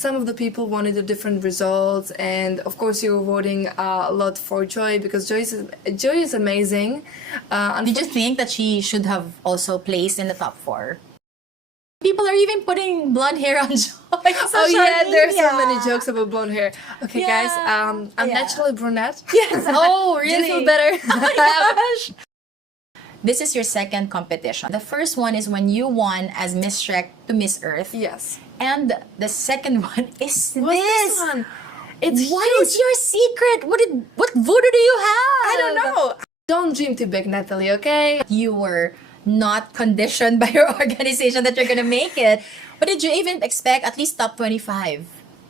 some of the people wanted a different results, and of course you were voting a lot for Joy because Joy is amazing. Did you think that she should have also placed in the top 4? People are even putting blonde hair on Joy. Oh yeah, there's so many jokes about blonde hair. Okay, Yeah. guys, I'm naturally brunette. Yes. Oh, Do really? you feel better? Oh my gosh. This is your second competition. The first one is when you won as Miss Shrek to Miss Earth. Yes. And the second one is What's this. this one? It's What huge. is your secret? What voodoo do you have? I don't know. Don't dream too big, Natalie, okay? You were not conditioned by your organization that you're gonna make it. But did you even expect at least top 25?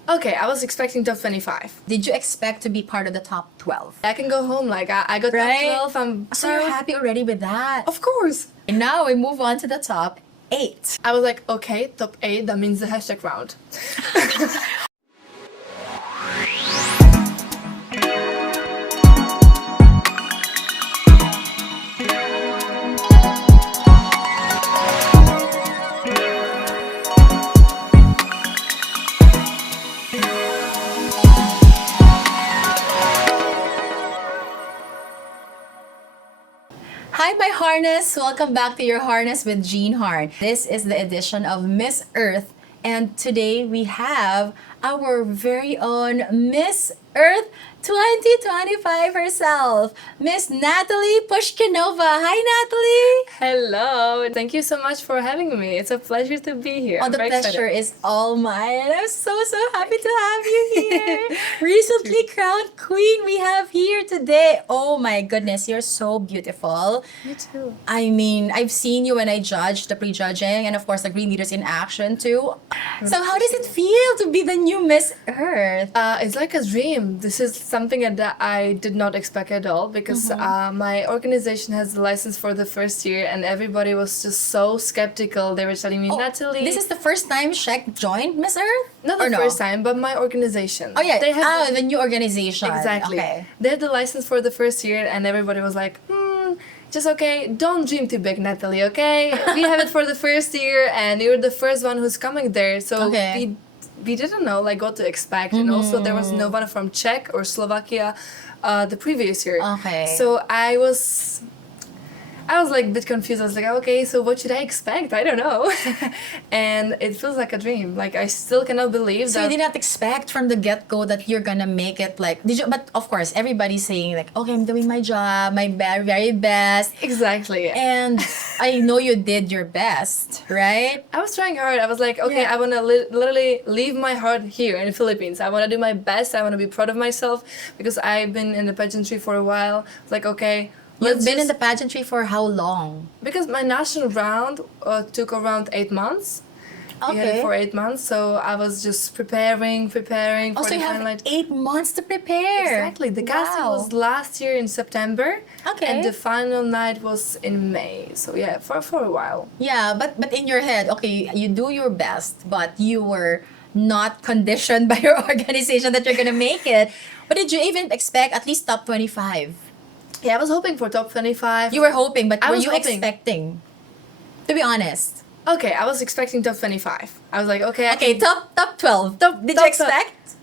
Okay, I was expecting top 25. Did you expect to be part of the top 12? I can go home, like, I got Right? top 12, I'm So you're happy already with that? Of course. And now we move on to the top 8. I was like, okay, top 8, that means the hashtag round. Hi, my harness! Welcome back to your harness with Jeanne Harn. This is the edition of Miss Earth, and today we have our very own Miss Earth 2025 herself, Miss Natalie Puškínová. Hi, Natalie! Hello, thank you so much for having me. It's a pleasure to be here. Oh, I'm the very pleasure excited. is all mine. I'm so happy to have you here. Recently crowned queen we have here today. Oh my goodness, you're so beautiful. You too. I mean, I've seen you when I judged the pre-judging and of course the Green Leaders in Action too. So how does it feel to be the new Miss Earth? It's like a dream. This is something that I did not expect at all because my organization has the license for the first year and everybody was just so skeptical. They were telling me, Natalie... This is the first time Shek joined Miss Earth? Not Or the no? first time, but my organization. Oh yeah, They have the new organization. Exactly. Okay. They had the license for the first year and everybody was like, just okay, don't dream too big, Natalie, okay? We have it for the first year and you're the first one who's coming there. So Okay. we didn't know like what to expect. And also there was no one from Czech or Slovakia the previous year. Okay. So I was like a bit confused. I was like, okay, so what should I expect? I don't know. And it feels like a dream. Like I still cannot believe So that. you did not expect from the get-go that you're gonna make it like, did you? But of course, everybody's saying like, okay, I'm doing my job, my very best. Exactly. And I know you did your best, right? I was trying hard. I was like, okay, Yeah. I want to literally leave my heart here in the Philippines. I want to do my best. I want to be proud of myself because I've been in the pageantry for a while. It's like, okay, You've been in the pageantry for how long? because my national round took around 8 months. We had it for 8 months, so I was just preparing for Also, the you have final night. 8 months to prepare. Exactly. The casting Wow. was last year in September. Okay. And the final night was in May. So yeah, for a while. Yeah, but in your head, okay, you do your best, but you were not conditioned by your organization that you're gonna make it. But did you even expect at least top 25? Yeah, I was hoping for top 25. You were hoping, but I were was you hoping. expecting? To be honest. Okay, I was expecting top 25. I was like, okay, I Okay, top 12. Did top you expect?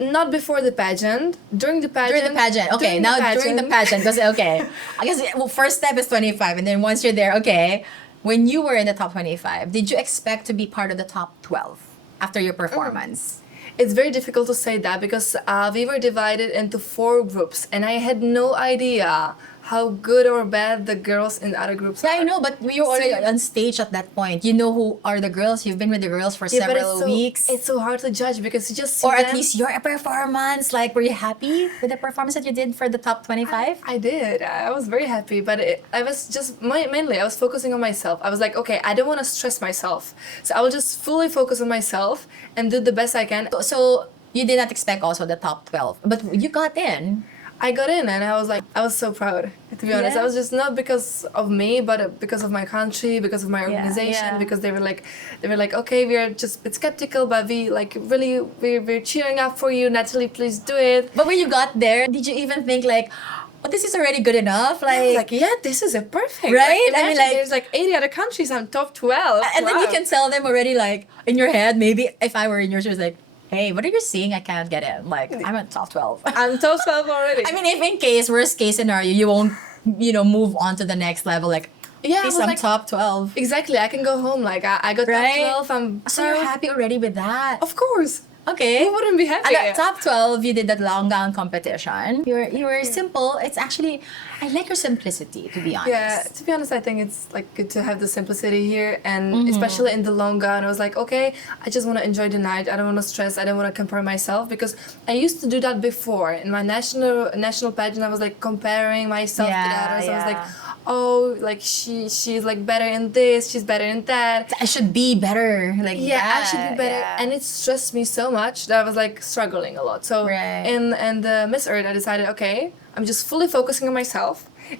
Not before the pageant. During the pageant. During the pageant. Okay, during the pageant. Because, okay. I guess, well, first step is 25. And then once you're there, okay. When you were in the top 25, did you expect to be part of the top 12 after your performance? It's very difficult to say that because we were divided into 4 groups and I had no idea how good or bad the girls in other groups Yeah, I are. know, but you're already on stage at that point. You know who are the girls. You've been with the girls for Yeah, but several weeks. It's so hard to judge because you just see Or at them. least your performance. Like, were you happy with the performance that you did for the top 25? I did. I was very happy, but I was just mainly I was focusing on myself. I was like, okay, I don't want to stress myself, so I will just fully focus on myself and do the best I can. So, you did not expect also the top 12. But you got in. I got in and I was like, I was so proud, to be honest. Yeah. I was just not because of me, but because of my country, because of my organization, yeah. because they were like, okay, we are just a bit skeptical, but we like we're cheering up for you, Natalie, please do it. But when you got there, did you even think like, oh, this is already good enough. I was Like, like, yeah, this is a perfect. Right? Like, I mean, imagine like- there's like 80 other countries. I'm top 12. and then you Wow. can tell them already, like, in your head, maybe if I were in your shoes, like, hey, what are you seeing? I can't get in. Like, I'm at top 12. I'm top 12 already. I mean, if in case, worst case scenario, you won't, move on to the next level. Like, yeah, I at least was I'm like, top 12. exactly. I can go home. Like, I got Right? top 12. I'm So you're happy already with that? Of course. Okay. Who wouldn't be happy? At the top 12, you did that long gown competition. You were simple. It's actually, I like your simplicity, to be honest. Yeah, to be honest, I think it's like good to have the simplicity here, and Mm-hmm. especially in the long gown. I was like, okay, I just want to enjoy the night. I don't want to stress. I don't want to compare myself, because I used to do that before in my national pageant. I was like comparing myself to the Yeah, others. I was like, yeah. oh, like she's like better in this, she's better in that. I should be better. Like, Yeah, I that, should be better, yeah. and it stressed me so much that I was like struggling a lot. So Right. in the Miss Earth, I decided, okay, I'm just fully focusing on myself.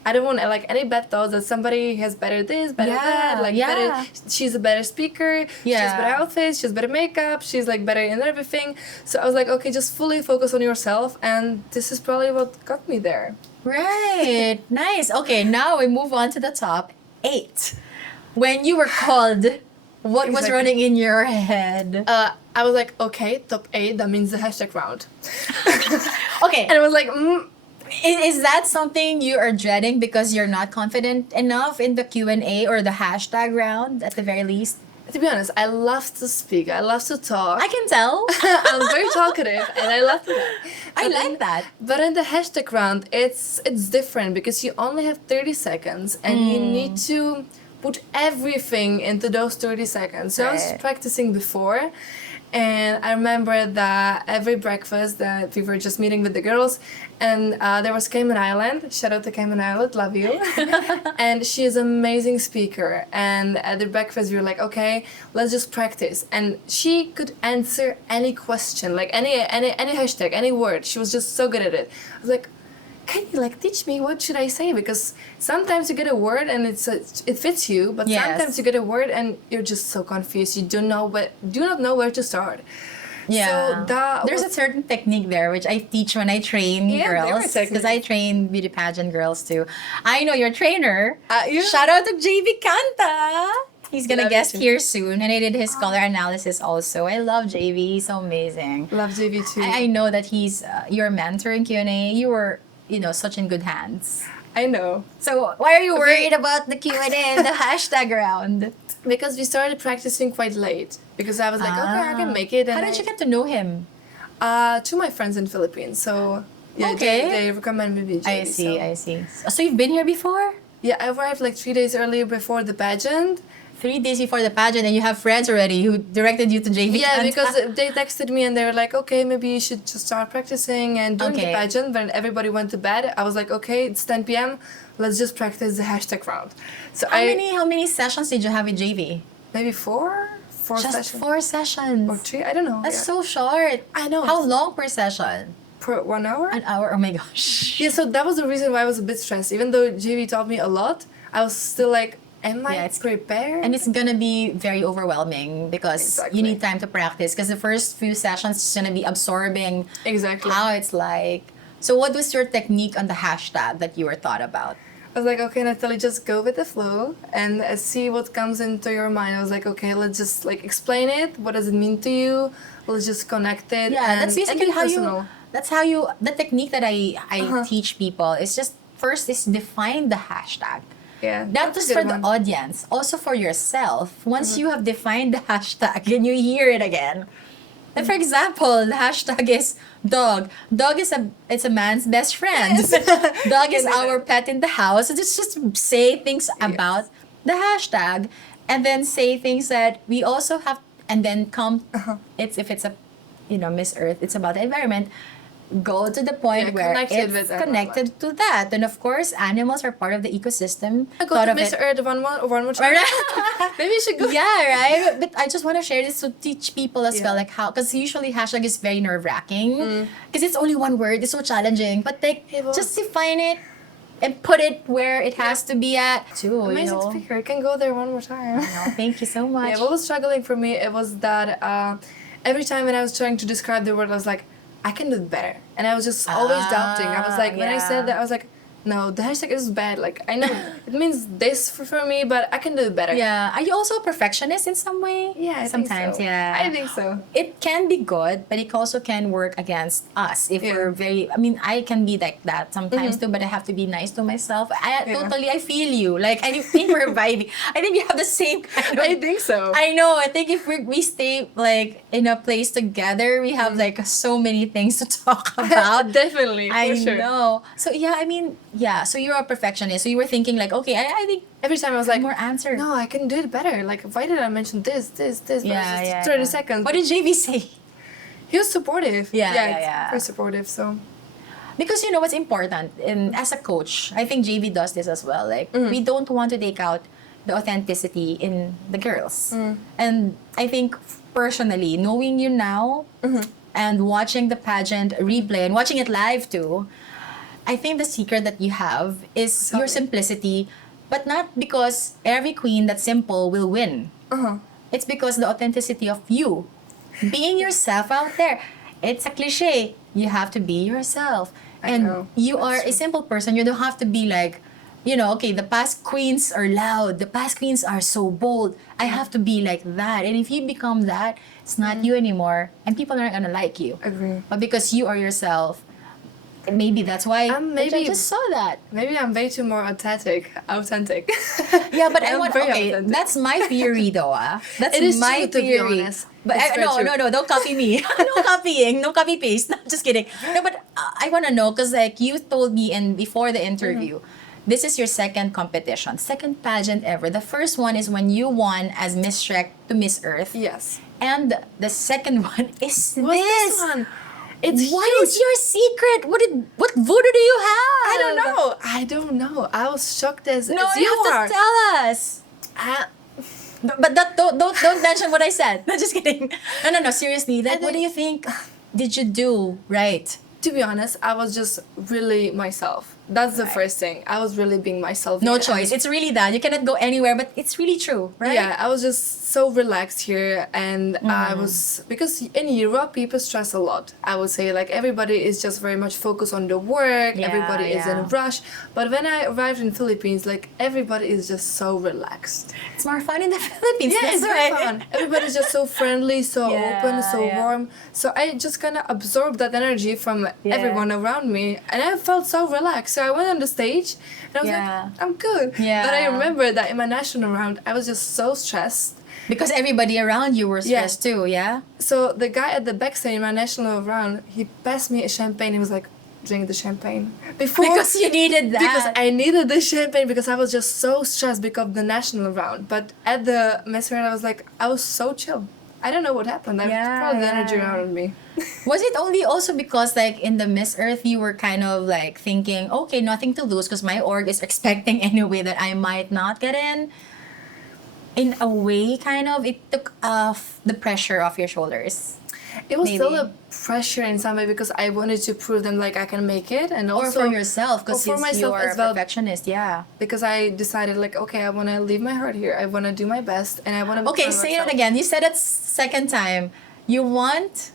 I don't want like any bad thoughts that somebody has better this, better that, like yeah. better. She's a better speaker. She has Yeah. better outfits. She has better makeup. She's like better in everything. So I was like, okay, just fully focus on yourself, and this is probably what got me there. Right. Nice. Okay, now we move on to the top 8. When you were called, what was Exactly. running in your head? I was like, okay, top 8. That means the hashtag round. Okay. And I was like, Is that something you are dreading because you're not confident enough in the Q&A or the hashtag round at the very least? to be honest, I love to speak. I love to talk. I can tell. I'm very talkative, and I love that. I But like in- that. But in the hashtag round, it's different because you only have 30 seconds, and you need to put everything into those 30 seconds. So I was Right. practicing before, and I remember that every breakfast that we were just meeting with the girls, and there was Cayman Island. Shout out to Cayman Island, love you. And she is an amazing speaker. And at the breakfast, we were like, okay, let's just practice. And she could answer any question, like any hashtag, any word. She was just so good at it. I was like, can you like teach me what should I say? Because sometimes you get a word and it fits you, but Yes. sometimes you get a word and you're just so confused. You do not know where to start. Yeah. So that There's was, a certain technique there which I teach when I train Yeah, there are girls, because I techniques. train beauty pageant girls too. I know your trainer. Yeah. Shout out to JV Canta. He's gonna Love guest you. here soon, and I did his color analysis also. I love JV. He's so amazing. love JV too. I know that he's your mentor in Q&A. You were, such in good hands. I know. So why are you worried about the Q&A and the hashtag round? Because we started practicing quite late. Because I was like, okay, I can make it. And How did you get to know him? To my friends in Philippines. So yeah, Okay. they recommended me. I JV, see, so. I see. So you've been here before? Yeah, I arrived like 3 days earlier before the pageant. 3 days before the pageant, and you have friends already who directed you to JV. Yeah, Canta? because they texted me and they were like, okay, maybe you should just start practicing and doing Okay. the pageant. When everybody went to bed, I was like, okay, it's 10 p.m. Let's just practice the hashtag round. So How many sessions did you have with JV? maybe four Just sessions 4 sessions. or 3. I don't know. That's yeah. so short. I know. How long per session? Per 1 hour. An hour? Oh my gosh. Yeah, so that was the reason why I was a bit stressed. Even though JV taught me a lot, I was still like, am I Yeah, it's- prepared? And it's gonna be very overwhelming because Exactly. you need time to practice. Because the first few sessions is gonna be absorbing Exactly. how it's like. So what was your technique on the hashtag that you were thought about? I was like, okay, Natalie, just go with the flow and see what comes into your mind. I was like, okay, let's just like explain it. What does it mean to you? Let's just connect it. Yeah, and, that's basically be how personal. you. That's how you. The technique that I Uh-huh. teach people is just first is define the hashtag. Yeah. Not that's just a for good the one. audience, also for yourself. Once you have defined the hashtag and you hear it again. Like for example, the hashtag is dog. Dog is a man's best friend. Dog is can do our pet in the house. So just say things about the hashtag, and then say things that we also have, and then come. It's if it's a, Miss Earth. It's about the environment. Go to the point Yeah, where connected it's with connected to that. And of course, animals are part of the ecosystem. I go Thought to of Miss it- Earth one more time. Maybe you should go. Yeah, right. But I just want to share this to teach people as well, Yeah. like how, because usually hashtag is very nerve wracking, because it's only one word. It's so challenging. But like, Yeah, well- just define it and put it where it has to be at. Too, Amazing speaker. I can go there one more time. Thank you so much. Yeah, what was struggling for me, it was that every time when I was trying to describe the word, I was like, I can do it better. And I was just always doubting. I was like, when I yeah. said that, I was like, no, the hashtag is bad. Like, I know it means this for me, but I can do it better. Yeah. Are you also a perfectionist in some way? Yeah, I think Sometimes, so. yeah. I think so. It can be good, but it also can work against us if Yeah. we're very. I mean, I can be like that sometimes too, but I have to be nice to myself. I feel you. Like, I think we're vibing. I think we have the same kind of. I think so. I know. I think if we stay like in a place together, we have like so many things to talk about. Definitely, for I sure. know. So yeah, I mean, yeah. So you're a perfectionist. So you were thinking like, okay, I think Every time I was like, more answer. no, I can do it better. Like, why did I mention this? But it's just 30 seconds. What did JV say? He was supportive. Yeah. Very supportive. So Because you know what's important, and as a coach, I think JV does this as well. Like we don't want to take out the authenticity in the girls, and I think personally, knowing you now and watching the pageant replay and watching it live too, I think the secret that you have is your simplicity, but not because every queen that's simple will win. It's because the authenticity of you being yourself out there. It's a cliche. You have to be yourself. I And know. you That's are a true. simple person. You don't have to be like, you know, okay, the past queens are loud. The past queens are so bold. I have to be like that. And if you become that, it's not you anymore. And people aren't going to like you. agree. But because you are yourself, maybe that's why Maybe- I just saw that. Maybe I'm way too more authentic. Yeah, but I I'm want. very Okay, authentic. that's my theory, though. That's It is my true, to be theory. honest. But It's very true. no, don't copy me. No copying, no copy paste. No, just kidding. No, but I want to know because like you told me in before the interview, this is your second competition, second pageant ever. The first one is when you won as Miss Shrek to Miss Earth, Yes. and the second one is What's this. this one? It's What huge. is your secret? What voodoo do you have? I don't know. I was shocked as No, as you have are. to tell us. But don't mention what I said. No, just kidding. No. Seriously, like, what do you think? Did you do right? To be honest, I was just really myself. That's the first thing. I was really being myself. No here. choice. It's really that. You cannot go anywhere, but it's really true, right? Yeah, I was just so relaxed here, and I was, because in Europe people stress a lot. I would say like everybody is just very much focused on the work. Yeah, everybody is in a yeah. rush. But when I arrived in Philippines, like everybody is just so relaxed. It's more fun in the Philippines. Yeah, that's it's very why. fun. Everybody's just so friendly, so Yeah, open, so yeah. warm. So I just kind of absorbed that energy from Yeah. everyone around me, and I felt so relaxed. So I went on the stage, and I was Yeah. like, I'm good. Yeah. But I remember that in my national round, I was just so stressed. Because everybody around you were Yeah. stressed too, yeah? So the guy at the backstage in my national round, he passed me a champagne. He was like, drink the champagne. Before, Because you needed that. because I needed the champagne because I was just so stressed because of the national round. But at the Miss Round, I was so chill. I don't know what happened. I probably the energy around me. Was it only also because like in the Miss Earth you were kind of like thinking, okay, nothing to lose because my org is expecting anyway that I might not get in? In a way, kind of, it took off the pressure off your shoulders. It was still Maybe. a pressure in some way because I wanted to prove them like I can make it, and Or also for yourself, because or for myself you're as a well. perfectionist, yeah. because I decided like, okay, I want to leave my heart here. I want to do my best, and I want to. Okay, say it again. You said it second time. You want...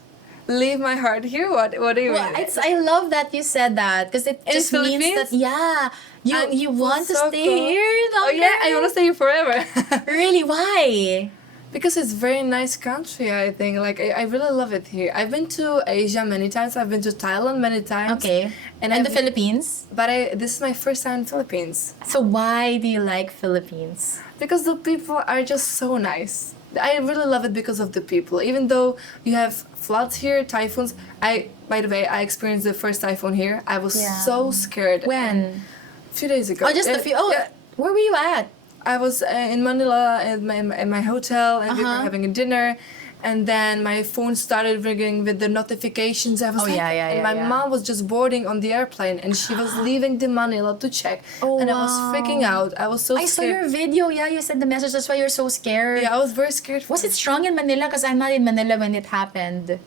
Leave my heart here. What do you Well, mean? I love that you said that because it In just means Philippines? that, yeah, And you want to so stay cool. here Oh longer. yeah, I want to stay here forever. Really, why? Because it's very nice country. I think like I really love it here. I've been to Asia many times. I've been to Thailand many times. Okay. And And the I've- Philippines? But this is my first time in Philippines So why do you like Philippines? because the people are just so nice. I really love it because of the people. Even though you have floods here, typhoons. By the way, I experienced the first typhoon here. I was Yeah. so scared. When? A few days ago. Oh, just a few. Oh, yeah. where were you at? I was in Manila in my hotel, and we were Uh-huh. having a dinner, and then my phone started ringing with the notifications. I was Oh, like, yeah, and my yeah. mom was just boarding on the airplane, and she was leaving the Manila to check, Oh, and I was freaking wow. out. I was so I saw scared. your video. Yeah, you sent the message. That's why you're so scared. Yeah, I was very scared. Was it strong in Manila? Because I'm not in Manila when it happened.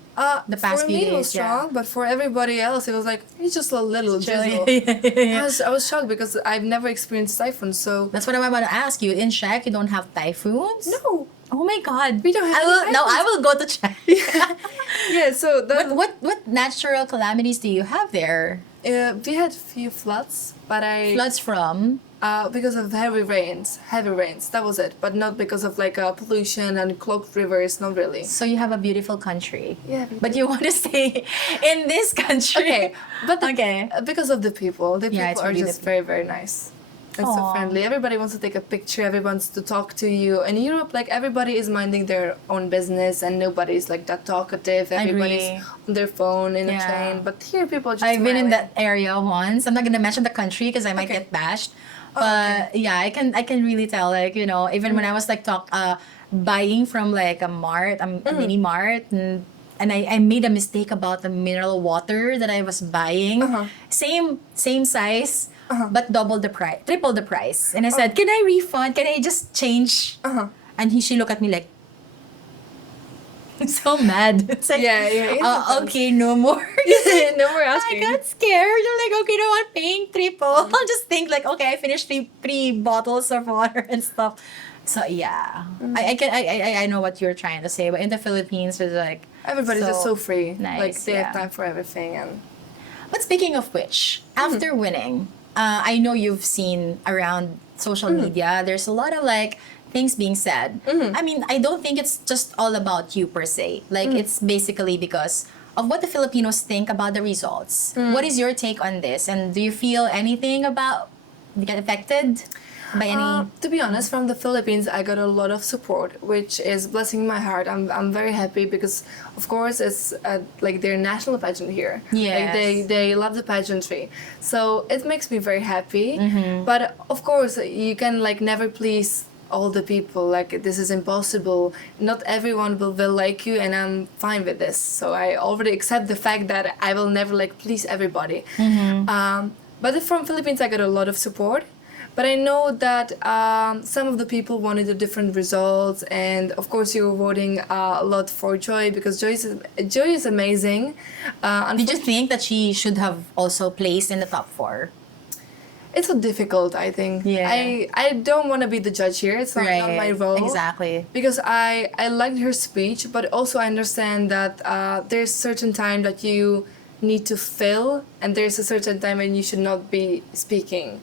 the past for few me it was days, yeah. strong, but for everybody else, it was like it's just a little drizzle. Yeah. I was shocked because I've never experienced typhoon, so That's what I'm about to ask you. In Czech, you don't have typhoons? no. Oh my God. We don't have I will, any no, I typhoons. will go to Czech. Yeah, so that What natural calamities do you have there? We had few floods, but Floods from? because of heavy rains. That was it. But not because of like pollution and clogged rivers. Not really. So you have a beautiful country. Yeah. But you want to stay in this country. Okay, but Okay. because of the people. The Yeah, people it's are really just the very, very nice. And so Aw. friendly. Everybody wants to take a picture. Everyone wants to talk to you. In Europe, like everybody is minding their own business, and nobody's like that talkative. Everybody's agree. on their phone in a Yeah. train. But here, people are just. I've been in smiling. that area once. I'm not gonna mention the country because I might Okay. get bashed. Oh, But yeah, I can really tell, like, you know, even when I was like buying from like a mart, a mini mart, and I made a mistake about the mineral water that I was buying. Same size, but double the price, triple the price. And I said, "Can I refund? Can I just change?" And she looked at me like, I'm so mad. It's like, Yeah, it happens. okay, no more. No more I asking. got scared. I'm like, okay, no, I'm paying triple. I'll just think like, okay, I finished three bottles of water and stuff. So yeah, I know what you're trying to say, but in the Philippines, it's like Everybody's just so free. nice. Like they have Yeah. time for everything, and But speaking of which, after winning, I know you've seen around social media. There's a lot of like things being said. I mean, I don't think it's just all about you per se. Like it's basically because of what the Filipinos think about the results. What is your take on this? And do you feel anything about get affected by any? to be honest, from the Philippines, I got a lot of support, which is blessing my heart. I'm very happy because, of course, it's like their national pageant here. Like Yes. they love the pageantry, so it makes me very happy. But of course, you can like never please all the people. Like this is impossible. Not everyone will like you, and I'm fine with this. So I already accept the fact that I will never like please everybody. But from Philippines, I got a lot of support. But I know that some of the people wanted a different results, and of course you were voting a lot for Joy because Joy is amazing. Did you think that she should have also placed in the top 4? It's so difficult, I think. Yeah. I don't want to be the judge here. It's not my role. Exactly. Because I liked her speech, but also I understand that there's certain time that you need to fill, and there's a certain time when you should not be speaking.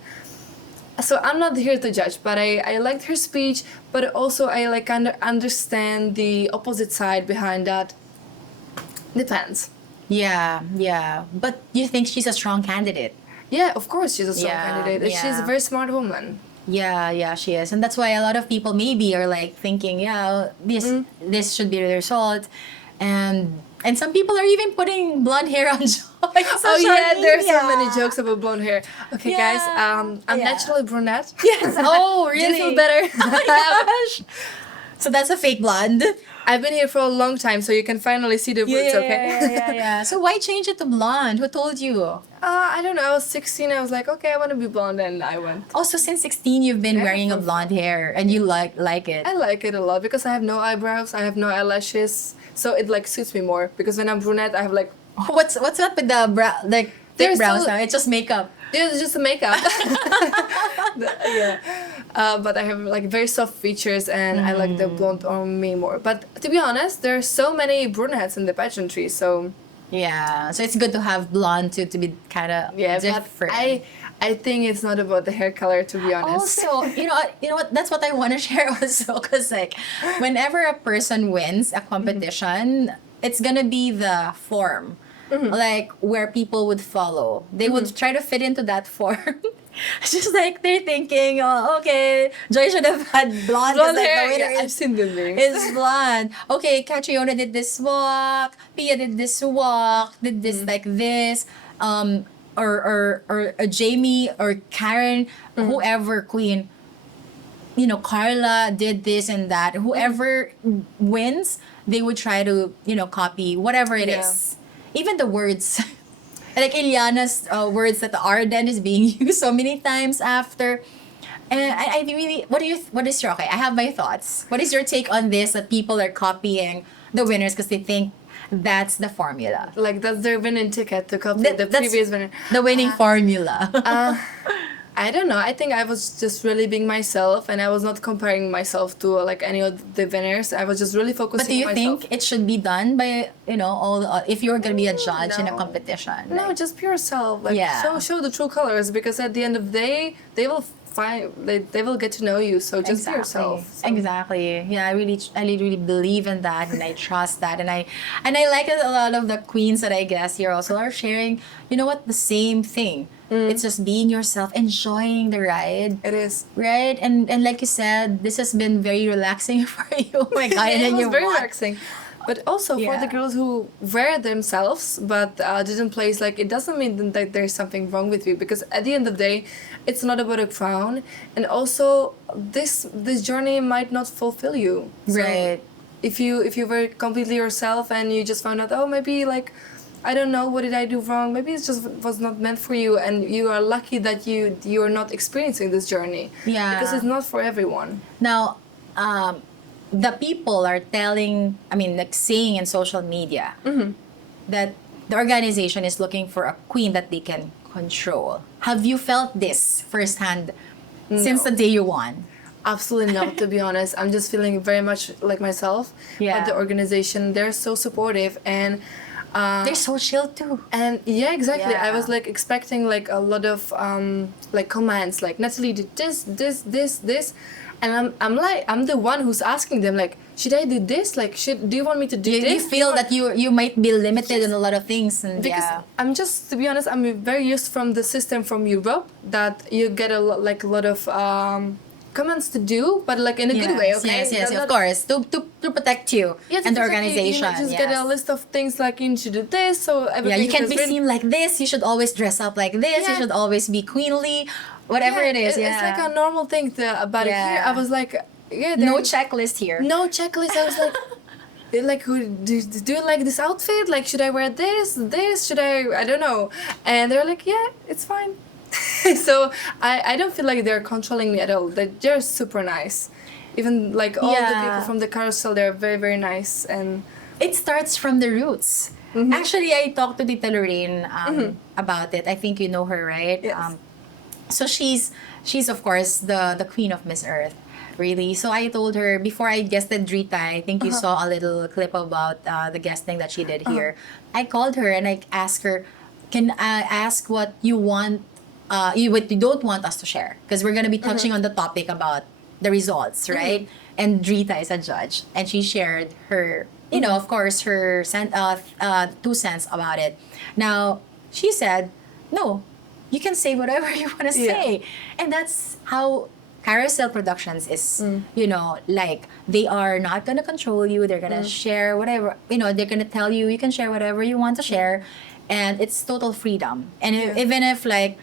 So I'm not here to judge, but I liked her speech, but also I like understand the opposite side behind that. Depends. Yeah, yeah. But you think she's a strong candidate? Yeah, of course she's a strong Yeah, candidate. And she's a yeah. very smart woman. Yeah, she is. And that's why a lot of people maybe are like thinking, yeah, this should be the result. And some people are even putting blonde hair on Oh yeah, there's so many jokes about blonde hair. Okay, Yeah, guys, I'm yeah. naturally brunette. Yes. Oh, Do really? you feel better? Oh my gosh. So that's a fake blonde. I've been here for a long time, so you can finally see the roots, okay? yeah. So why change it to blonde? Who told you? I don't know, I was 16, I was like, okay, I want to be blonde, and I went. Also, since 16, you've been Yeah, wearing a from- blonde hair and you like it. I like it a lot because I have no eyebrows, I have no eyelashes, so it like suits me more. Because when I'm brunette, I have like, What's up with the thick There's brows still- now? It's just makeup. it's just a makeup. Yeah. But I have like very soft features, and I like the blonde on me more. But to be honest, there are so many brunettes in the pageantry, so Yeah, so it's good to have blonde to be kind of yeah. different. But I think it's not about the hair color, to be honest. Also, you know what? That's what I want to share also, because like, whenever a person wins a competition, it's gonna be the form, like where people would follow. They would try to fit into that form. It's just like they're thinking, oh, okay, Joy should have had blonde. 'cause, Blonde like, hair, the winner yeah, I've seen them there. is blonde. Okay, Catriona did this walk. Pia did this walk. Did this like this. Or Jamie or Karen, whoever queen. You know, Carla did this and that. Whoever wins, they would try to copy whatever it Yeah. is. Even the words. Like Iliana's words that the Arden is being used so many times after. And I really, what is your, okay, I have my thoughts. What is your take on this, that people are copying the winners because they think that's the formula? Like that's their winning ticket to copy the That's previous winner. The winning formula. I I don't know. I think I was just really being myself, and I was not comparing myself to like any of the winners. I was just really focusing But do you on myself. think it should be done by, all if you're going to be a judge in a No. competition? No, like- just be yourself. Like Yeah. show the true colors, because at the end of the day, they will they will get to know you. So just be yourself. So. Exactly. Yeah, I really believe in that, and I trust that, and I like that a lot of the queens that I guess here also are sharing. You know what? The same thing. It's just being yourself, enjoying the ride. It is. Right, and like you said, this has been very relaxing for you. Oh my god! And It then was you very walk. relaxing. But also for Yeah. the girls who wear themselves but didn't place, like, it doesn't mean that there's something wrong with you, because at the end of the day, it's not about a crown, and also this journey might not fulfill you. So Right. If you were completely yourself and you just found out, oh, maybe like, I don't know, what did I do wrong? Maybe it just was not meant for you, and you are lucky that you are not experiencing this journey. Yeah. Because it's not for everyone. Now, the people are like saying in social media that the organization is looking for a queen that they can control. Have you felt this firsthand since the day you won? Absolutely not, to be honest. I'm just feeling very much like myself. Yeah. But the organization, they're so supportive, and They're so chill too. and yeah, exactly. I Yeah. was like expecting like a lot of like comments like, Natalie did this, and I'm the one who's asking them, like, should I do this? Like, do you want me to do You this? feel that you might be limited in a lot of things, and Because yeah. I'm just, to be honest, I'm very used from the system from Europe that you get a lot of comments to do, but like in a good way, okay? Yes, Not- of course. To protect you Yeah, and the just like organization. you just yes. get a list of things like, you should do this, so Yeah, everything you can't is be written- seen like this. You should always dress up like this. You Yeah. should always be queenly. Whatever it is, yeah. It's like a normal thing about it. Here, Yeah. I was like, yeah, No there's checklist here. no checklist. I was like, like, who do you like this outfit? Like, should I wear this? Should I don't know. And they're like, yeah, it's fine. So I don't feel like they're controlling me at all. They're super nice. Even like all the Yeah. people from the carousel, they're very, very nice. And It starts from the roots. Actually, I talked to Tita Lorraine about it. I think you know her, right? Yes. So she's of course the queen of Miss Earth, really. So I told her before I guested Drita, I think you saw a little clip about the guesting that she did here. I called her and I asked her, can I ask what you want, what you don't want us to share? Because we're gonna be touching on the topic about the results, right? And Drita is a judge, and she shared her, of course, her 2 cents about it. Now she said, no, you can say whatever you want to Yeah. say. And that's how Carousel Productions is, like, they are not going to control you. They're going to share whatever, they're going to tell you, you can share whatever you want to share. And it's total freedom. And even if, like,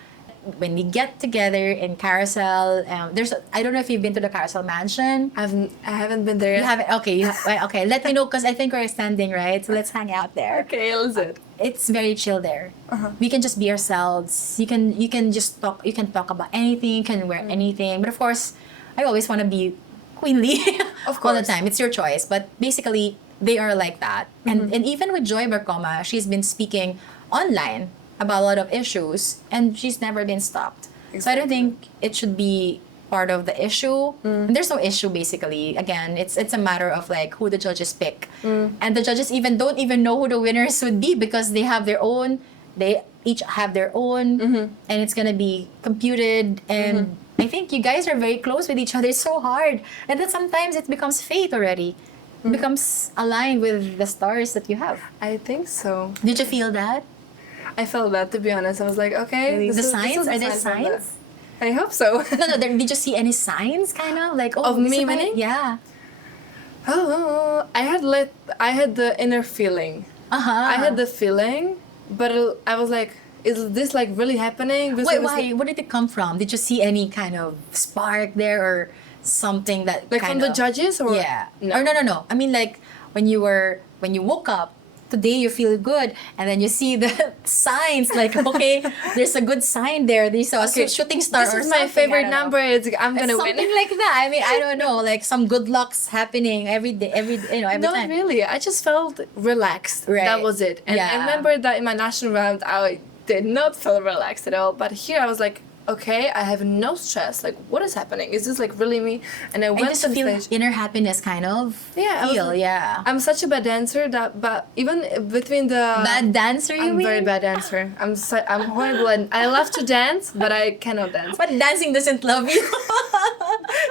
when we get together in Carousel, I don't know if you've been to the Carousel Mansion. I haven't been there You yet. haven't? Okay, okay. Let me know, because I think we're extending, right? So let's hang out there. Okay, listen. It's very chill there. We can just be ourselves. You can just talk. You can talk about anything. You can wear anything. But of course, I always want to be queenly Of all the course. time. It's your choice. But basically, they are like that. And even with Joy Barcoma, she's been speaking online about a lot of issues, and she's never been stopped. So I don't think it should be part of the issue. And there's no issue, basically. Again, it's a matter of like who the judges pick. And the judges don't even know who the winners would be, because they have their own, they each have their own, and it's gonna be computed. And I think you guys are very close with each other. It's so hard. And then sometimes it becomes fate already. It becomes aligned with the stars that you have. I think so. Did you feel that? I felt that, to be honest. I was like, okay. Really? this The is- this signs? is a Are there sign from signs? that. I hope so. No, did you see any signs, kind of? Like, oh, Of this me is my- winning? Yeah. Oh, I had the inner feeling. Uh-huh. I had the feeling, but I was like, is this like really happening? Because Wait, it was why? Where did it come from? Did you see any kind of spark there, or something that like from kind the of- judges, or Yeah. No. Or no. I mean, like, when you woke up today, you feel good, and then you see the signs, like, okay, there's a good sign there. There's a Okay, shooting star This or is my something, I favorite don't know. number. I'm gonna Something win. like that. I mean, I don't know, like some good luck's happening every day, every Not time. really. I just felt relaxed. Right. That was it. And Yeah. I remember that in my national round, I did not feel relaxed at all. But here, I was like, okay, I have no stress. Like, what is happening? Is this like really me? And I And went just to to the feel stage. inner happiness kind of Yeah, I was feel, like- yeah. I'm such a bad dancer that, but even between the Bad dancer, you I'm mean? very bad dancer. I'm horrible, and I love to dance, but I cannot dance. But dancing doesn't love you.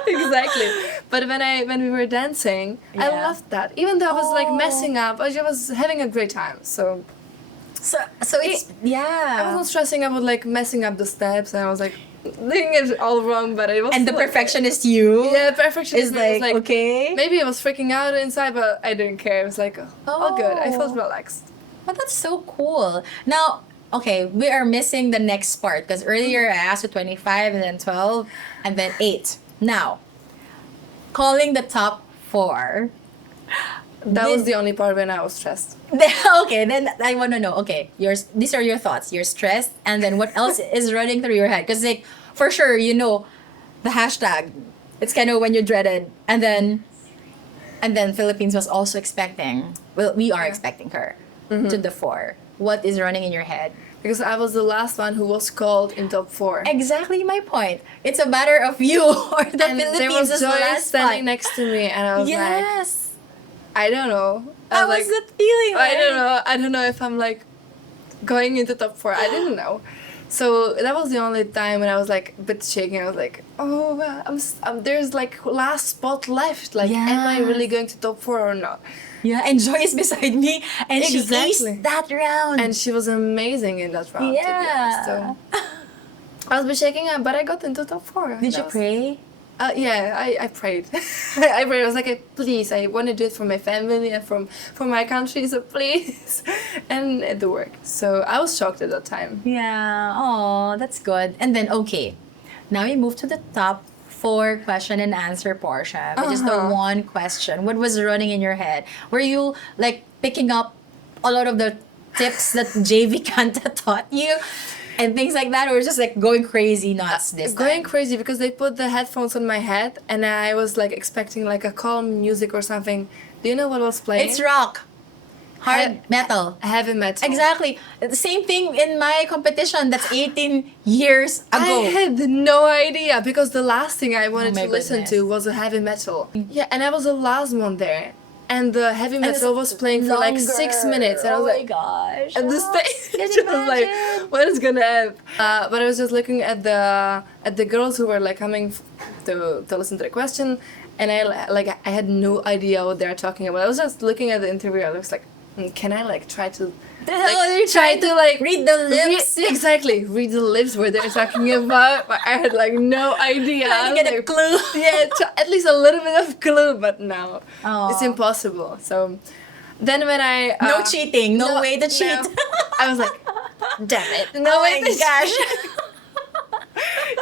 Exactly. But when we were dancing, I Yeah. loved that. Even though I was like Oh. messing up, I just was having a great time. So So it's, I yeah. wasn't stressing about like messing up the steps, and I was like doing it all wrong. But it was And the like, perfectionist you yeah, perfection is like, okay. Maybe I was freaking out inside, but I didn't care. It was like all good. I felt Oh. relaxed. But that's so cool. Now, okay, we are missing the next part because earlier I asked you 25 and then 12 and then 8. Now, calling the top 4. That was the only part when I was stressed. Okay, then I want to know. Okay, these are your thoughts. You're stressed, and then what else is running through your head? Because like for sure, you know, the hashtag. It's kind of when you're dreaded, and then Philippines was also expecting. Well, we are expecting her to the 4. What is running in your head? Because I was the last one who was called in top 4. Exactly my point. It's a matter of you or the And there Philippines was is the Joy last standing one. next to me, and I was like, Yes. I don't know. How was was that feeling? I don't like? know. I don't know if I'm like going into top 4. I didn't know. So that was the only time when I was like a bit shaking. I was like, oh, there's like last spot left. Like, am I really going to top 4 or not? Yeah, and Joy is beside me, and she Exactly. aced that round. And she was amazing in that round. To be honest. So I was a bit shaking, but I got into top 4. Did you pray? Yeah, I prayed. I prayed. I was like, please, I want to do it for my family and for my country, so please. And it worked. So I was shocked at that time. Yeah. Oh, that's good. And then okay, now we move to the top 4 question and answer portion, which is the one question. What was running in your head? Were you like picking up a lot of the tips that JV Kanta taught you? And things like that, or just like going crazy nuts this Going time? crazy because they put the headphones on my head and I was like expecting like a calm music or something. Do you know what was playing? It's rock, hard metal. Heavy metal. Exactly. The same thing in my competition that's 18 years I ago. had no idea because the last thing I wanted my to listen goodness. to was a heavy metal. Yeah, and I was the last one there. And the heavy And metal was playing for like 6 minutes. And I was like, gosh. at the Can stage, you I was like, imagine? what is gonna happen? But I was just looking at the girls who were like coming to listen to the question, and I had no idea what they were talking about. I was just looking at the interview. I was like, can I like try to You're try to like read the lips. exactly read the lips where they're talking about? But I had like no idea. Trying to get a Like, clue. yeah, at least a little bit of clue, but no, Aw. it's impossible. So then when I No cheating. No, way to cheat. no. I was like, damn it, no Oh way my to gosh. cheat.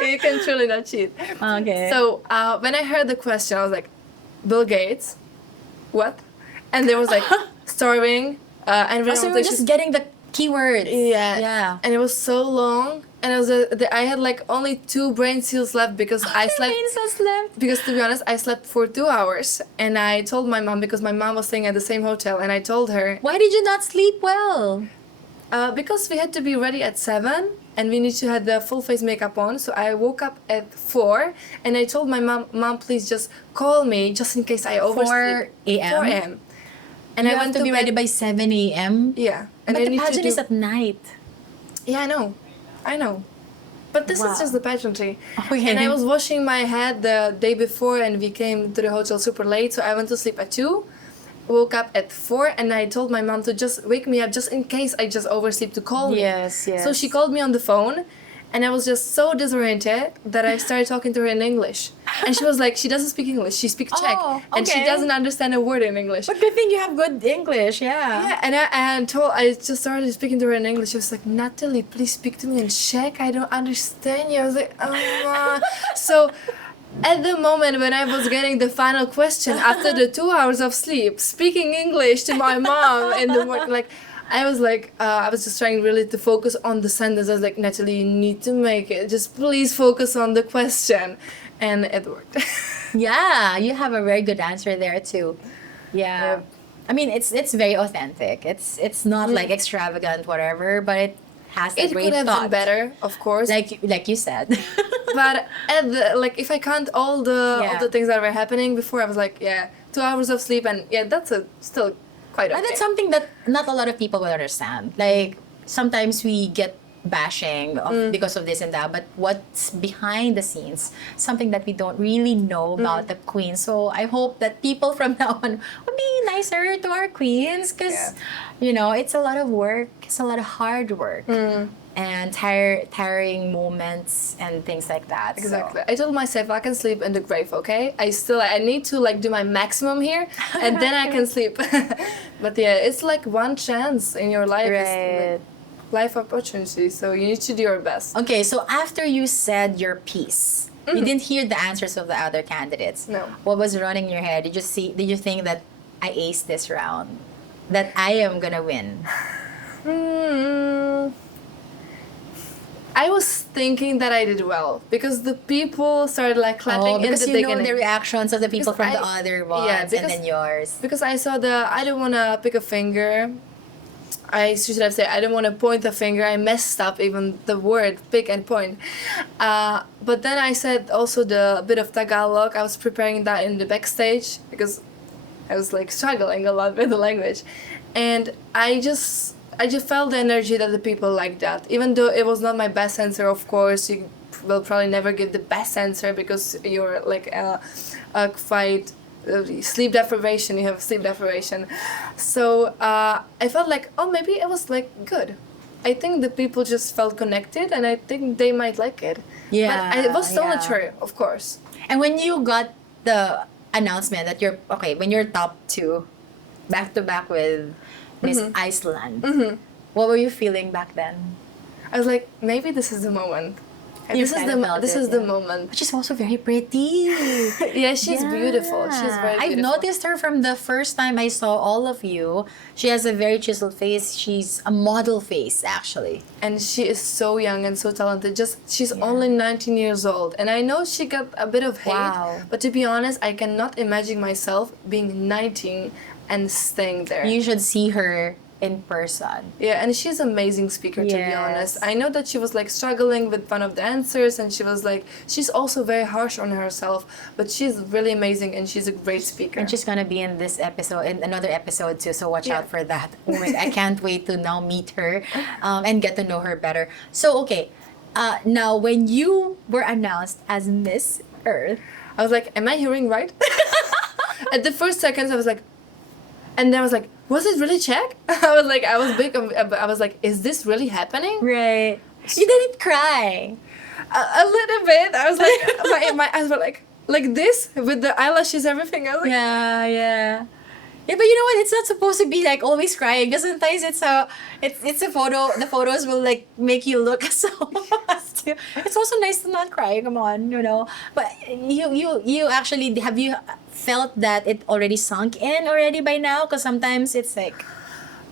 You can truly not cheat. Okay. So when I heard the question, I was like, Bill Gates, what? And there was like starving, and so we were just getting the keywords. yeah, Yeah. and it was so long, and it was I had like only 2 brain cells left because I slept. Brain cells left. Because to be honest, I slept for 2 hours, and I told my mom because my mom was staying at the same hotel, and I told her Why did you not sleep well? because we had to be ready at 7, and we need to have the full face makeup on. So I woke up at 4, and I told my mom, please just call me just in case I oversleep. 4 a.m.? 4 a.m. And You I have went to be bed- ready by 7 a.m. Yeah, and But I the need to pageant do- is at night. Yeah, I know. But this Wow. is just the pageantry. Okay. And I was washing my head the day before, and we came to the hotel super late, so I went to sleep at 2, woke up at 4, and I told my mom to just wake me up just in case I just oversleep to call me. Yes, yes. So she called me on the phone, and I was just so disoriented that I started talking to her in English. And she was like, she doesn't speak English, she speaks Czech. Oh, And she okay. doesn't understand a word in English. But good thing you have good English, yeah. Yeah, and I just started speaking to her in English. She was like, Natalie, please speak to me in Czech. I don't understand you. I was like, So at the moment when I was getting the final question after the 2 hours of sleep, speaking English to my mom in the morning, like, I was like, I was just trying really to focus on the sentence. I was like, Natalie, you need to make it. Just please focus on the question. And it worked. Yeah, you have a very good answer there too. Yeah. Yeah. I mean, it's very authentic. It's not like extravagant whatever, but has a It great could have thought. been better, of course. Like you said. But like if I count all Yeah. the things that were happening before, I was like, yeah, 2 hours of sleep, and yeah, that's still quite okay. And that's something that not a lot of people will understand. Like sometimes we get bashing because of this and that, but what's behind the scenes, something that we don't really know about the queen. So I hope that people from now on will be nicer to our queens, because it's a lot of work, it's a lot of hard work. And tiring moments and things like that. Exactly. I told myself I can sleep in the grave, okay? I need to like do my maximum here, and then I can sleep. But yeah, it's like one chance in your life. It's Right. like life opportunity, so you need to do your best. Okay, so after you said your piece, you didn't hear the answers of the other candidates. No. What was running in your head? Did you think that I aced this round? That I am gonna win? I was thinking that I did well because the people started like clapping in because the you beginning. know the reactions of the people Because from the other ones, and then yours. Because I saw I don't want to pick a finger. I should have said I don't want to point the finger. I messed up even the word pick and point. But then I said also the bit of Tagalog. I was preparing that in the backstage because I was like struggling a lot with the language, and I just felt the energy that the people liked that. Even though it was not my best answer, of course, you will probably never give the best answer because you're like a quite sleep deprivation. You have sleep deprivation. So I felt like, oh, maybe it was like good. I think the people just felt connected, and I think they might like it. Yeah, But it was still yeah. not true, of course. And when you got the announcement that when you're top 2, back to back with Miss Iceland, what were you feeling back then? I was like, maybe this is the moment. And You this is kinda the felt this it, is the yeah. moment. But she's also very pretty. Yeah, she's beautiful. She's very beautiful. I've noticed her from the first time I saw all of you. She has a very chiseled face. She's a model face, actually. And she is so young and so talented. She's only 19 years old, and I know she got a bit of hate. Wow. But to be honest, I cannot imagine myself being 19 and staying there. You should see her in person. Yeah, and she's an amazing speaker, to be honest. Yes. I know that she was like struggling with one of the answers, and she's also very harsh on herself, but she's really amazing, and she's a great speaker. And she's gonna be in this episode, in another episode too, so watch Yeah. out for that. Oh my, I can't wait to now meet her and get to know her better. So, okay, now when you were announced as Miss Earth, I was like, am I hearing right? At the first seconds, I was like, and then I was like, was it really Czech? I was like, is this really happening? right? You didn't cry. A little bit. I was like, my eyes were like this with the eyelashes, everything. I was like, Yeah, yeah. Yeah, but you know what? It's not supposed to be like always crying. Because sometimes it's a photo. The photos will like make you look so. It's also nice to not cry. Come on, But you actually have you felt that it already sunk in already by now? Because sometimes it's like.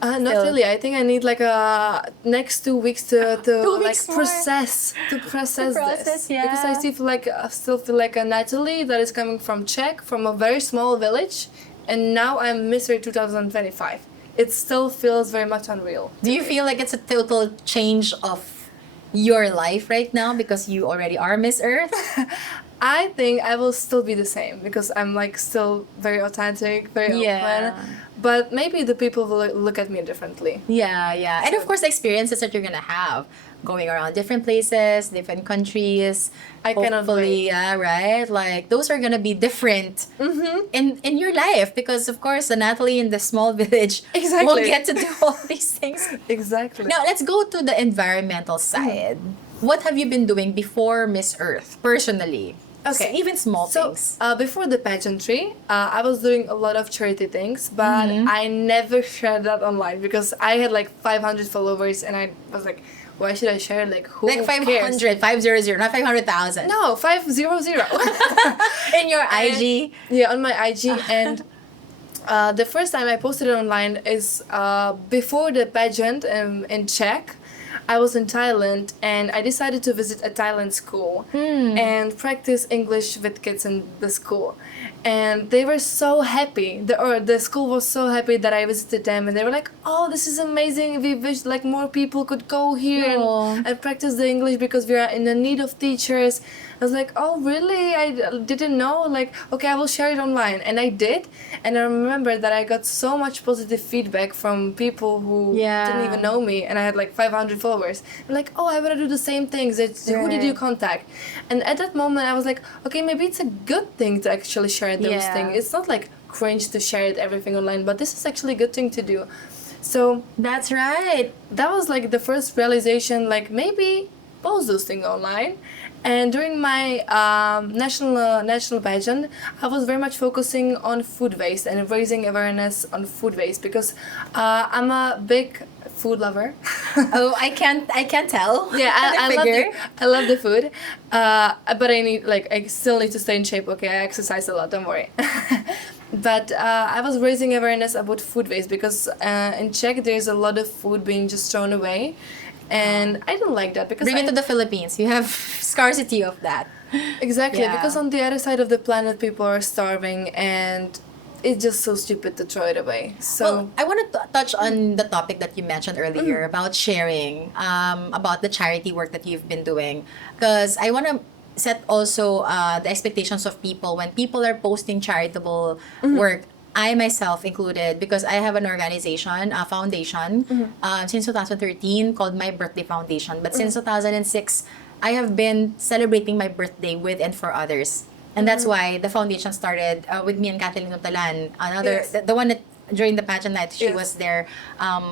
not Still. really. I think I need like a next 2 weeks to 2 like weeks more. process this. Yeah. Because I still feel like a Natalie that is coming from Czech, from a very small village, and now I'm Miss Earth 2025. It still feels very much unreal. Do you feel like it's a total change of your life right now because you already are Miss Earth? I think I will still be the same because I'm like still very authentic, very Yeah. open. But maybe the people will look at me differently. Yeah, yeah. And of course, the experiences that you're gonna have going around different places, different countries. I cannot Hopefully, yeah, right? Like, those are gonna be different in your life because, of course, the Natalie in the small village will Exactly. get to do all these things. Exactly. Now, let's go to the environmental side. What have you been doing before Miss Earth, personally? Okay. Even small So, things. before the pageantry, I was doing a lot of charity things, but I never shared that online because I had like 500 followers, and I was like, why should I share? Like, who Like cares? 500, 500, not 500,000. No, 500. In your IG. Yeah, on my IG. And the first time I posted it online is before the pageant in Czech. I was in Thailand and I decided to visit a Thailand school and practice English with kids in the school. And they were so happy, the school was so happy that I visited them, and they were like, oh, this is amazing, we wish like more people could go here and practice the English because we are in the need of teachers. I was like, oh really? I didn't know. Like, okay, I will share it online. And I did. And I remember that I got so much positive feedback from people who didn't even know me. And I had like 500 followers. They're like, oh, I want to do the same things. Who did you contact? And at that moment, I was like, okay, maybe it's a good thing to actually share those things. It's not like cringe to share everything online, but this is actually a good thing to do. So that's right. That was like the first realization, like maybe post those things online. And during my national pageant, I was very much focusing on food waste and raising awareness on food waste because I'm a big food lover. Oh, I can't tell. Yeah, I love the food, but I still need to stay in shape. Okay, I exercise a lot. Don't worry. But I was raising awareness about food waste because in Czech there's a lot of food being just thrown away. And I don't like that because bring it to the Philippines. You have scarcity of that. Exactly, because on the other side of the planet, people are starving, and it's just so stupid to throw it away. So well, I want to touch on the topic that you mentioned earlier about sharing, about the charity work that you've been doing, because I want to set also the expectations of people when people are posting charitable work. I myself included, because I have an organization, a foundation, since 2013 called My Birthday Foundation. But since 2006, I have been celebrating my birthday with and for others. And that's why the foundation started with me and Kathleen Notalan, the one that during the pageant night, she was there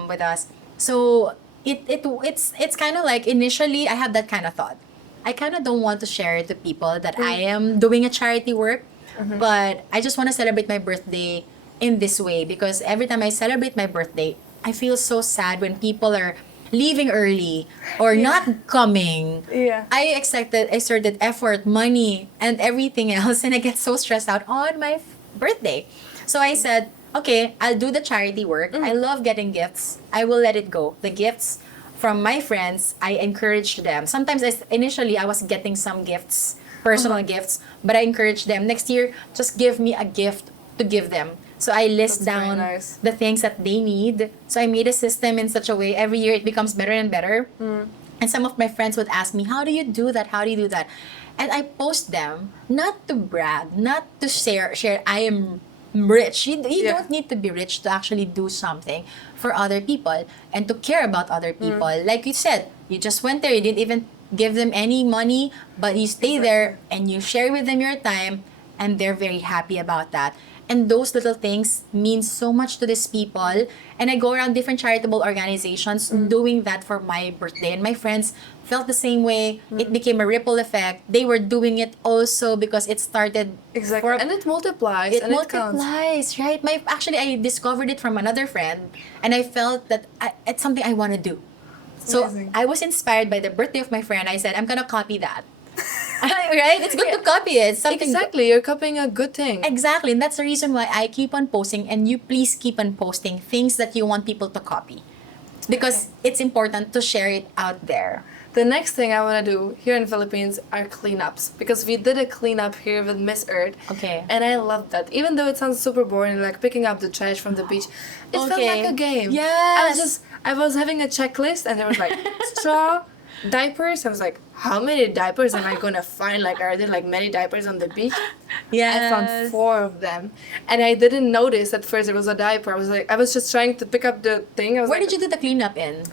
with us. So it's kind of like initially I have that kind of thought. I kind of don't want to share it to people that I am doing a charity work. But I just want to celebrate my birthday in this way because every time I celebrate my birthday, I feel so sad when people are leaving early or not coming. I exerted effort, money, and everything else, and I get so stressed out on my birthday. So I said, okay, I'll do the charity work. I love getting gifts. I will let it go. The gifts from my friends, I encouraged them. Sometimes initially I was getting some gifts, personal gifts, but I encourage them, next year, just give me a gift to give them. So I list down the things that they need. So I made a system in such a way, every year it becomes better and better. And some of my friends would ask me, how do you do that? How do you do that? And I post them, not to brag, not to share I am rich. You don't need to be rich to actually do something for other people and to care about other people. Like you said, you just went there, you didn't even give them any money, but you stay there and you share with them your time, and they're very happy about that. And those little things mean so much to these people. And I go around different charitable organizations doing that for my birthday. And my friends felt the same way. It became a ripple effect. They were doing it also because it started. Exactly. And it multiplies. It multiplies, right? Actually, I discovered it from another friend. And I felt that it's something I want to do. So amazing. I was inspired by the birthday of my friend. I said, I'm going to copy that. Right? It's good to copy it. Exactly. You're copying a good thing. Exactly. And that's the reason why I keep on posting, and you please keep on posting things that you want people to copy. Because it's important to share it out there. The next thing I want to do here in the Philippines are cleanups. Because we did a cleanup here with Miss Earth. Okay. And I love that. Even though it sounds super boring, like picking up the trash from the beach, it felt like a game. Yes. I was having a checklist, and there was like straw, diapers. I was like, how many diapers am I gonna find? Like, are there like many diapers on the beach? I found 4 of them, and I didn't notice at first it was a diaper. I was just trying to pick up the thing. Where did you do the cleanup in?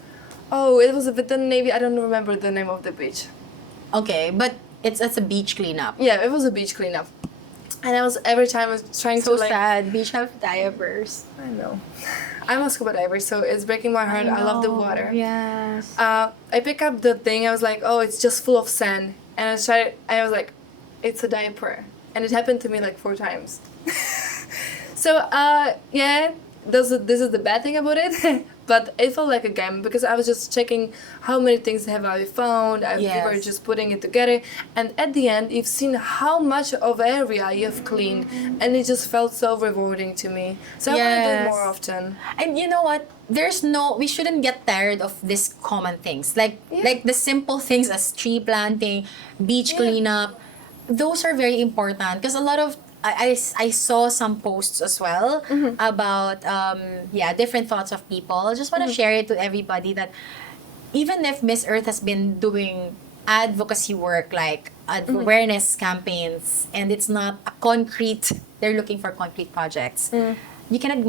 Oh, it was a bit the Navy. I don't remember the name of the beach. Okay, but it's a beach cleanup. Yeah, it was a beach cleanup, and every time I was trying to like. So sad. Beach have diapers. I know. I'm a scuba diver, so it's breaking my heart. I love the water. Yes. I pick up the thing. I was like, oh, it's just full of sand. And I was like, it's a diaper. And it happened to me like 4 times. So, this is the bad thing about it. But it felt like a game because I was just checking how many things have I found. We were Yes. just putting it together, and at the end, you've seen how much of area you've cleaned, and it just felt so rewarding to me. So I want to do it Yes. more often. And you know what? We shouldn't get tired of these common things. Like the simple things as tree planting, beach Yeah. cleanup. Those are very important because a lot of I saw some posts as well about different thoughts of people. I just want to share it to everybody that even if Miss Earth has been doing advocacy work like awareness campaigns, and it's not a concrete, they're looking for concrete projects. You cannot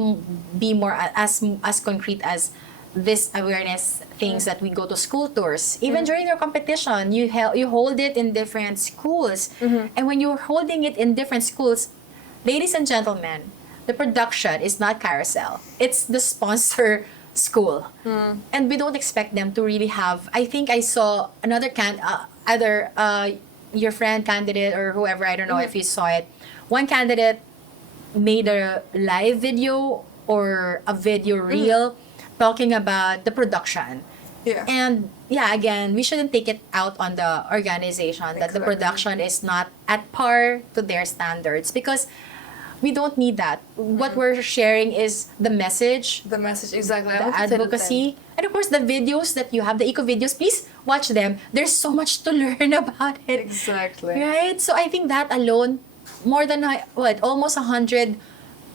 be more as concrete as this awareness things that we go to school tours. Even during your competition, you hold it in different schools. And when you're holding it in different schools, ladies and gentlemen, the production is not carousel. It's the sponsor school. And we don't expect them to really have, I think I saw another your friend candidate or whoever, I don't know if you saw it. One candidate made a live video or a video reel talking about the production. Yeah. And again, we shouldn't take it out on the organization that the Exactly. production is not at par to their standards, because we don't need that. What we're sharing is the message, The message, exactly. I the want to say the same. advocacy, and of course the videos that you have, the eco videos. Please watch them. There's so much to learn about it. Exactly. Right? So I think that alone, more than almost 100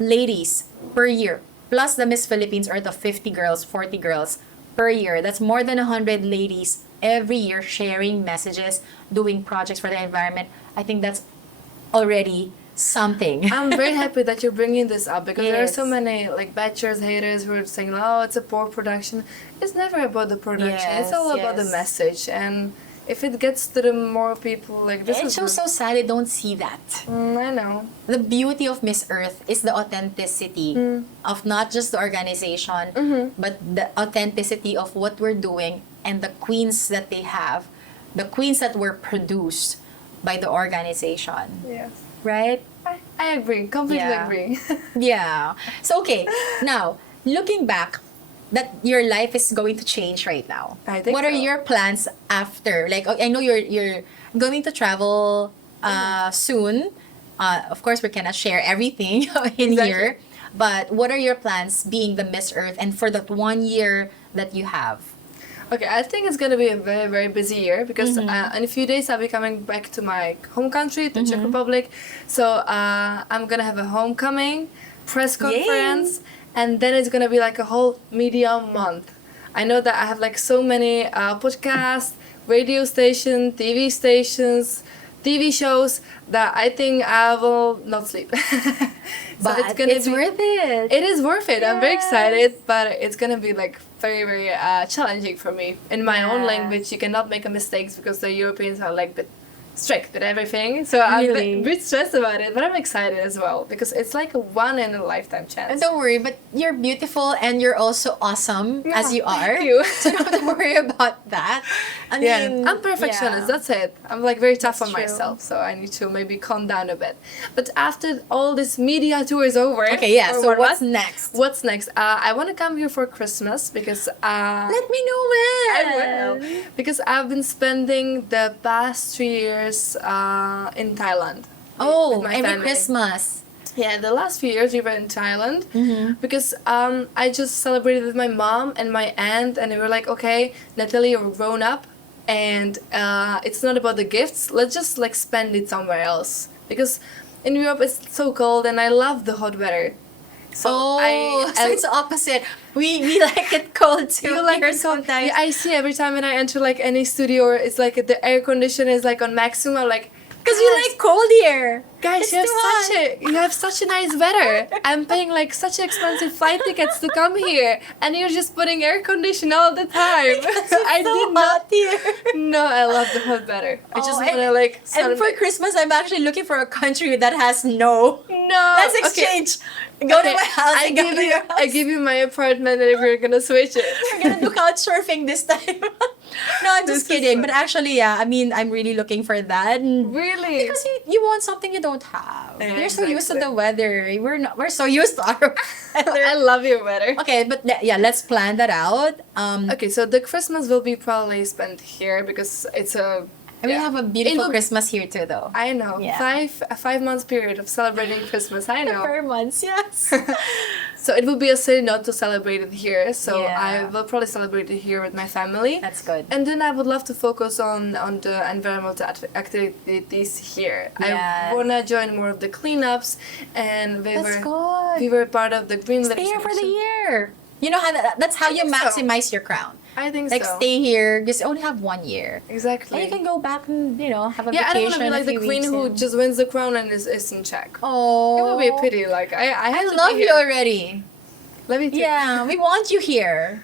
ladies per year, plus the Miss Philippines Earth of 50 girls, 40 girls per year. That's more than 100 ladies every year sharing messages, doing projects for the environment. I think that's already something. I'm very happy that you're bringing this up because there are so Yes. many like batchers, haters who are saying, "Oh, it's a poor production." It's never about the production. It's all about the Yes. message, and if it gets to the more people, like this It's is so sad I don't see that. I know. The beauty of Miss Earth is the authenticity of not just the organization, but the authenticity of what we're doing and the queens that they have, the queens that were produced by the organization. Yes. Right? I agree. Completely Yeah. agree. Yeah. So, okay. Now, looking back, that your life is going to change right now. I think What are so. your plans after? Like, I know you're going to travel soon. Of course, we cannot share everything in Exactly. here. But what are your plans being the Miss Earth and for that 1 year that you have? Okay, I think it's gonna be a very, very busy year because in a few days I'll be coming back to my home country, the Czech Republic. So I'm gonna have a homecoming, press conference, and then it's gonna be like a whole media month. I know that I have like so many podcasts, radio stations, TV shows that I think I will not sleep. So But it's worth it. It is worth it. I'm very Yes. excited, but it's gonna be like very, very challenging for me. In my own Yeah. language, you cannot make a mistakes because the Europeans are like a bit strict with everything. So I'm Really? a bit stressed about it, but I'm excited as well because it's like a one in a lifetime And chance. don't worry, but you're beautiful and you're also awesome as you are. Thank you. So don't have to worry about that. I mean, I'm perfectionist. yeah. That's it. I'm like very tough That's on true. myself, so I need to maybe calm down a bit. But after all this media tour is over, Okay, yeah. or So what- what's next? What's next? I want to come here for Christmas because Let me know when. I will. Because I've been spending the past 3 years in Thailand. Oh, with my every family. Christmas. Yeah, the last few years we were in Thailand Mm-hmm. because I just celebrated with my mom and my aunt, and they were like, "Okay, Natalie, you're grown up, and it's not about the gifts. Let's just like spend it somewhere else because in Europe it's so cold, and I love the hot weather." So So it's the opposite. We like it cold too. you like here it cold. sometimes. Yeah, I see every time when I enter like any studio, or it's like the air condition is like on maximum. Like, Because you like cold here. guys, It's you have too you have such a nice weather. I'm paying like such expensive flight tickets to come here, and you're just putting air condition all the time. I so did not. hot here. No, I love the hot weather. I just Oh, wanna like. And for Christmas, I'm actually looking for a country that has snow. no. Let's Okay. exchange. Go to my house I and go give to you, your I house. give you my apartment and we're gonna switch it. We're gonna do couch surfing this time. No, I'm just This is kidding. fun. But actually, yeah, I mean, I'm really looking for that. And Really? because you want something you don't have. Yeah, You're so used to exactly. the weather. We're so used to our I weather. love your weather. Okay, but yeah, let's plan that out. Okay, so the Christmas will be probably spent here because it's a. And we yeah. have a beautiful It will- Christmas here too, though. I know. Yeah. A 5 months period of celebrating Christmas. I know. For months, yes. So it would be a sin not to celebrate it here. So Yeah. I will probably celebrate it here with my family. That's good. And then I would love to focus on the environmental activities here. Yeah. I wanna join more of the cleanups, and That's we good. were part of the green Stay here for the legislation. year. You know how that's how you think so. maximize your crown. I think Like so. stay here, just only have 1 year. Exactly. And you can go back and have a Yeah, I don't vacation. want to be like a the few queen weeks who and- just wins the crown and is in check. Oh, It would be a pity. Like I I have to love be you here. already. Love you too. Yeah, we want you here.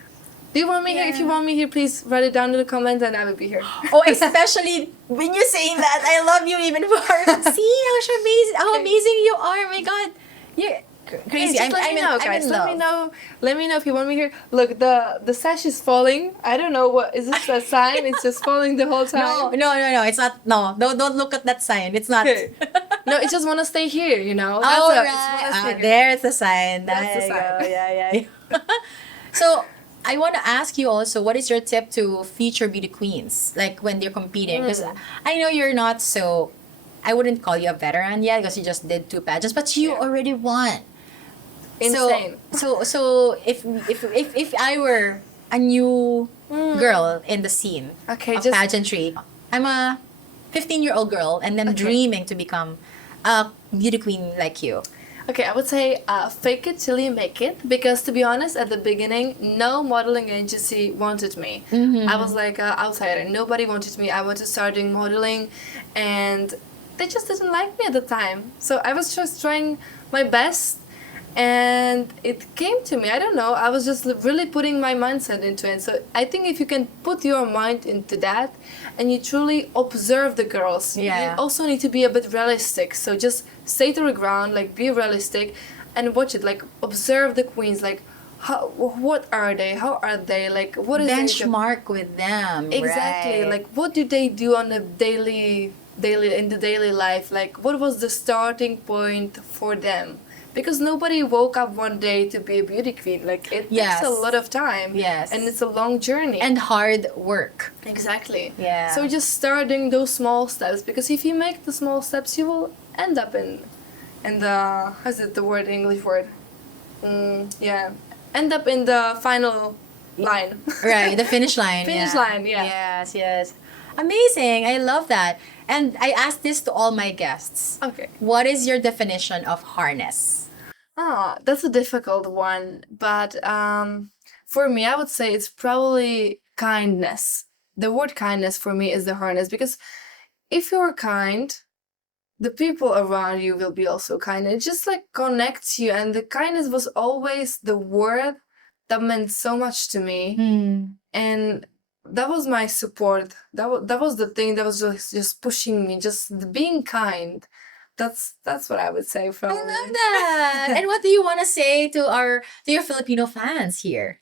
Do you want me here? If you Yeah. want me here, please write it down in the comments and I will be here. Oh, especially when you're saying that, I love you even more. See how amazing you are. Oh my God, you're crazy. Just let me know, guys. Let me know. Let me know if you want me here. Look, the sash is falling. I don't know what is this a sign. It's just falling the whole No, time. no. It's not. No, don't look at that sign. It's not. Okay. No, it just want to stay here. You know. Oh, It's right. wanna stay here. There's the sign. That's the There you sign. go. Yeah. So, I want to ask you also, what is your tip to future beauty queens, like when they're competing? Because I know you're not so, I wouldn't call you a veteran yet because you just did 2 pageants, but you Yeah. already won. Insane. So if I were a new girl in the scene Okay, of just pageantry, I'm a 15-year-old girl and I'm Okay. dreaming to become a beauty queen like you. okay. I would say fake it till you make it, because to be honest, at the beginning, no modeling agency wanted me. I was like an outsider. Nobody wanted me. I wanted to start doing modeling, and they just didn't like me at the time. So I was just trying my best, and it came to me. I don't know. I was just really putting my mindset into it. So I think if you can put your mind into that, and you truly observe the girls, Yeah. you also need to be a bit realistic. So just stay to the ground, like be realistic, and watch it. Like observe the queens. Like what are they? How are they? Like what is their job? Benchmark with them. Exactly. right. Like what do they do on a daily in the daily life? Like what was the starting point for them? Because nobody woke up one day to be a beauty queen. Like it Yes. takes a lot of time. Yes. And it's a long journey. And hard work. exactly. Yeah. So just start doing those small steps, because if you make the small steps, you will end up in the how's it the word English word? Yeah. End up in the final line. Right, the finish line. Finish yeah. line, yeah. Yes. Amazing. I love that. And I ask this to all my guests. Okay. What is your definition of harness? That's a difficult one, but for me, I would say it's probably kindness. The word kindness for me is the harness, because if you're kind, the people around you will be also kind. It just like connects you, and the kindness was always the word that meant so much to me, and that was my support. That was the thing that was just pushing me, just being kind. That's what I would say from. I love that. And what do you want to say to your Filipino fans here?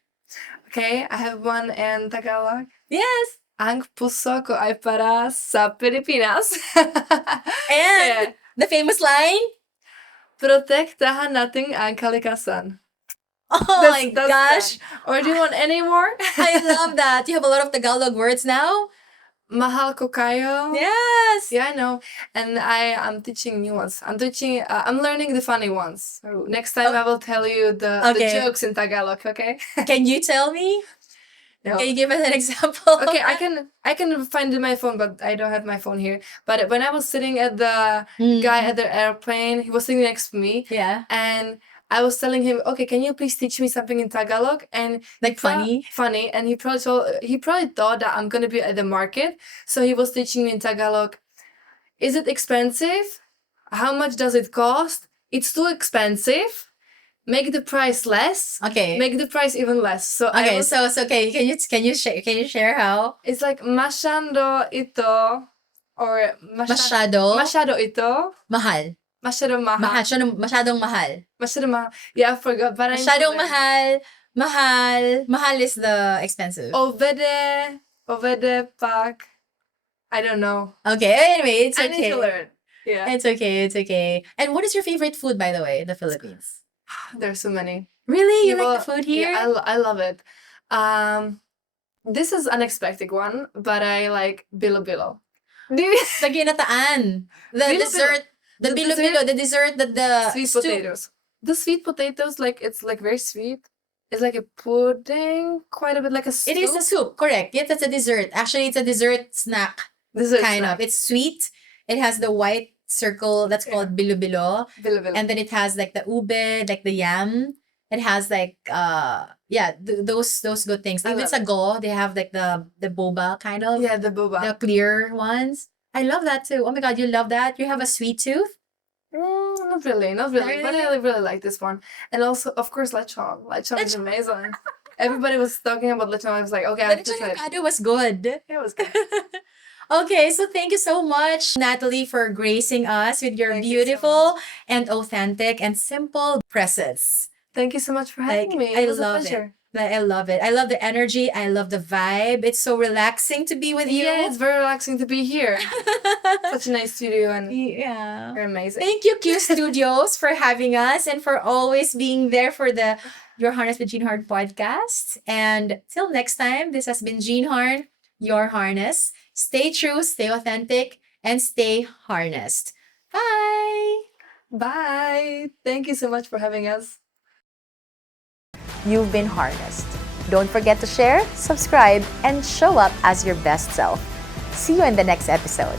Okay, I have one in Tagalog. Yes. Ang puso ko ay para sa Pilipinas. And Yeah. the famous line? Protektahan natin ang kalikasan. Oh my That's gosh. that. Or do you want any more? I love that. You have a lot of Tagalog words now. Mahal ko kayo. Yes. Yeah, I know. And I'm teaching new ones. I'm learning the funny ones. So next time I will tell you the Okay. jokes in Tagalog, okay? Can you tell me? No. Can you give us an example? Okay, I can find it in my phone, but I don't have my phone here. But when I was sitting at the guy at the airplane, he was sitting next to me, Yeah. and I was telling him, okay, can you please teach me something in Tagalog? And Like funny? funny, and he probably thought that I'm gonna be at the market, so he was teaching me in Tagalog. Is it expensive? How much does it cost? It's too expensive. Make the price less. Okay. Make the price even less. So Okay, so okay, can you share how? it's like masyado ito, or Masyado masyado ito, mahal. Masyadong mahal. Masyadong mahal. Masyadong mahal. Yeah, I forgot. But Masyadong mahal. Mahal is the expensive. Ovede pak. I don't know. Okay, anyway, it's I okay. need to learn. Yeah. It's okay. And what is your favorite food, by the way, in the Philippines? There's so many. Really? You Well, like the food here? Yeah, I love it. This is unexpected one, but I like bilo-bilo. Do you The ginataan. The Bilo-bilo. dessert. The The bilo-bilo. The dessert that the sweet stew- potatoes? The sweet potatoes, like it's like very sweet. It's like a pudding, quite a bit like a soup. It is a soup, correct. Yes, that's a dessert. Actually, it's a dessert snack, Dessert kind snack. of. It's sweet. It has the white circle that's called bilo-bilo. Bilo-bilo. And then it has like the ube, like the yam. It has like those good things. I Even love sago, they have like the boba kind of, yeah, the boba. the clear ones. I love that too. Oh my god, you love that? You have a sweet tooth? Not really, but Really? I really like this one. And also, of course, lechon. Lechon is amazing. Everybody was talking about lechon. I was like, okay, I The have to lechon try it. avocado was good. It was good. Okay, so thank you so much, Natalie, for gracing us with your Thank you so beautiful and authentic and simple presence. Thank you so much for Like, having me. I It was a love pleasure. I love it. I love the energy. I love the vibe. It's so relaxing to be with you. Yeah, it's very relaxing to be here. Such a nice studio and Yeah. you're amazing. Thank you, Q Studios, for having us and for always being there for the Your Harness with Jeanne Harn podcast. And till next time, this has been Jeanne Harn, your harness. Stay true, stay authentic, and stay harnessed. Bye. Bye. Thank you so much for having us. You've been harnessed. Don't forget to share, subscribe, and show up as your best self. See you in the next episode.